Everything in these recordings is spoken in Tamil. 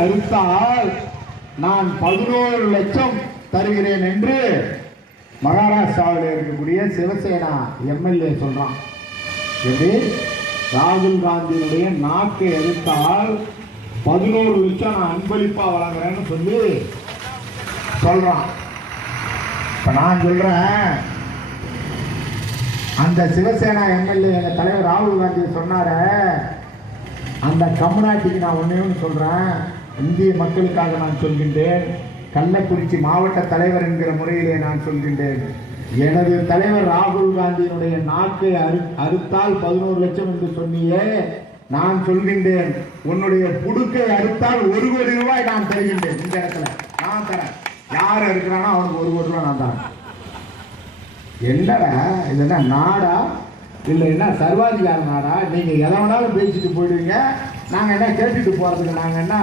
அறுத்தால் நான் 11 லட்சம் தருகிறேன் என்று மகாராஷ்டிராவில் இருக்கக்கூடிய சிவசேனா எம்எல்ஏ சொல்றான். இது ராகுல் காந்தியினுடைய நாக்கை அறுத்தால் 11 லட்சம் நான் அன்பளிப்பா வழங்குறேன்னு சொல்லி சொல்றான். இப்ப நான் சொல்றேன், அந்த சிவசேனா எம்எல்ஏ எங்க தலைவர் ராகுல் காந்தி சொன்னார, அந்த கம்யூனிட்டிக்கு நான் ஒன்னே சொல்றேன், இந்திய மக்களுக்காக நான் சொல்கின்றேன், கள்ளக்குறிச்சி மாவட்ட தலைவர் என்கிற முறையிலே நான் சொல்கின்றேன், எனது தலைவர் ராகுல் காந்தியினுடைய நாக்கை அறுத்தால் 11 லட்சம் என்று சொன்னியே, நான் சொல்கின்றேன் உன்னுடைய புடுக்கை அறுத்தால் 1 கோடி ரூபாய் நான் தருகின்றேன். இந்த இடத்துல நான் தரேன். யார் இருக்கிறானோ அவனுக்கு 1 கோடி ரூபாய் நான் தரேன். என்னடா இது, என்ன நாடா இல்லை என்ன சர்வாதிகார நாடா? நீங்க எதை வேணாலும் பேசிட்டு போயிடுவீங்க, நாங்க என்ன கேட்டுட்டு போறதுக்கு? நாங்க என்ன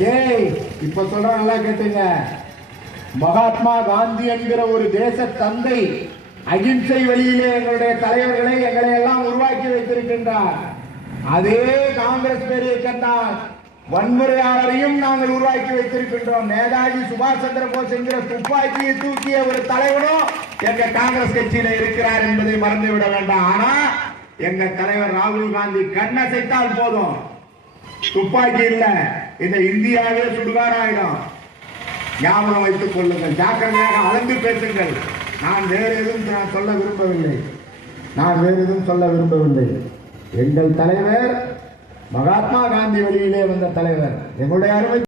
டேய் இப்ப சொல்ற, நல்லா கேட்டுங்க. மகாத்மா காந்தி என்கிற ஒரு தேச தந்தை அகிம்சை வழியிலே எங்களுடைய தலைவர்களை எங்களை எல்லாம் உருவாக்கி வைத்திருக்கின்றார். அதே காங்கிரஸ் பேர் இயக்கம்தான் வன்முறையாளரையும் நாங்கள் உருவாக்கி வைத்திருக்கின்றோம். நேதாஜி சுபாஷ் சந்திர போஸ் என்கிற துப்பாக்கியை தூக்கிய ஒரு தலைவரும் எங்க காங்கிரஸ் கட்சியில இருக்கிறார் என்பதை மறந்துவிட வேண்டாம். ஆனா எங்க தலைவர் ராகுல் காந்தி கண்ணசைத்தால் போதும், துப்பாக்கி இல்ல, இந்த இந்தியாவே சுடுகாடாயிடும். ஞாபகம் வைத்துக் கொள்ளுங்கள், ஜாக்கிரதையாக அளந்து பேசுங்கள். நான் வேறு எதுவும் சொல்ல விரும்பவில்லை. எங்கள் தலைவர் மகாத்மா காந்தி வழியிலே வந்த தலைவர், எங்களுடைய அருமை